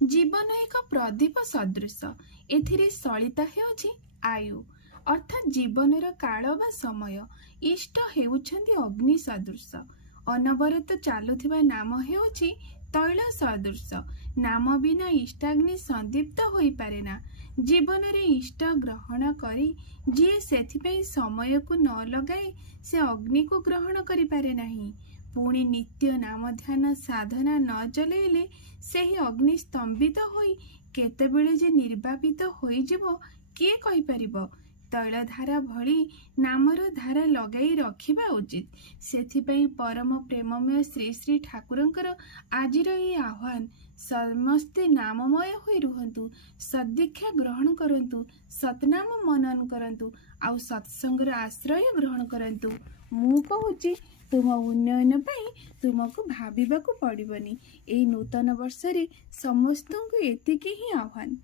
ଜୀବନ ଏକ ପ୍ରଦୀପ ସଦୃଶ। ଏଥିରେ ସଳିତା ହେଉଛି ଆୟୁ ଅର୍ଥାତ୍ ଜୀବନର କାଳ ବା ସମୟ। ଇଷ୍ଟ ହେଉଛନ୍ତି ଅଗ୍ନି ସଦୃଶ। ଅନବରତ ଚାଲୁଥିବା ନାମ ହେଉଛି ତୈଳ ସଦୃଶ। ନାମ ବିନା ଇଷ୍ଟାଗ୍ନି ସନ୍ଦୀପ୍ତ ହୋଇପାରେ ନା। ଜୀବନରେ ଇଷ୍ଟ ଗ୍ରହଣ କରି ଯିଏ ସେଥିପାଇଁ ସମୟକୁ ନ ଲଗାଏ ସେ ଅଗ୍ନିକୁ ଗ୍ରହଣ କରିପାରେ ନାହିଁ। ପୁଣି ନିତ୍ୟ ନାମ ଧ୍ୟାନ ସାଧନା ନ ଚଲେଇଲେ ସେହି ଅଗ୍ନି ସ୍ତମ୍ଭିତ ହୋଇ କେତେବେଳେ ଯେ ନିର୍ବାପିତ ହୋଇଯିବ କିଏ କହିପାରିବ। ତୈଳଧାରା ଭଳି ନାମର ଧାରା ଲଗାଇ ରଖିବା ଉଚିତ। ସେଥିପାଇଁ ପରମ ପ୍ରେମମୟ ଶ୍ରୀ ଶ୍ରୀ ଠାକୁରଙ୍କର ଆଜିର ଏହି ଆହ୍ୱାନ, ସମସ୍ତେ ନାମମୟ ହୋଇ ରୁହନ୍ତୁ, ସଦୀକ୍ଷା ଗ୍ରହଣ କରନ୍ତୁ, ସତନାମ ମନନ କରନ୍ତୁ, ଆଉ ସତ୍ସଙ୍ଗର ଆଶ୍ରୟ ଗ୍ରହଣ କରନ୍ତୁ। ମୁଁ କହୁଛି ତୁମ ଉନ୍ନୟନ ପାଇଁ ତୁମକୁ ଭାବିବାକୁ ପଡ଼ିବନି। ଏହି ନୂତନ ବର୍ଷରେ ସମସ୍ତଙ୍କୁ ଏତିକି ହିଁ ଆହ୍ୱାନ।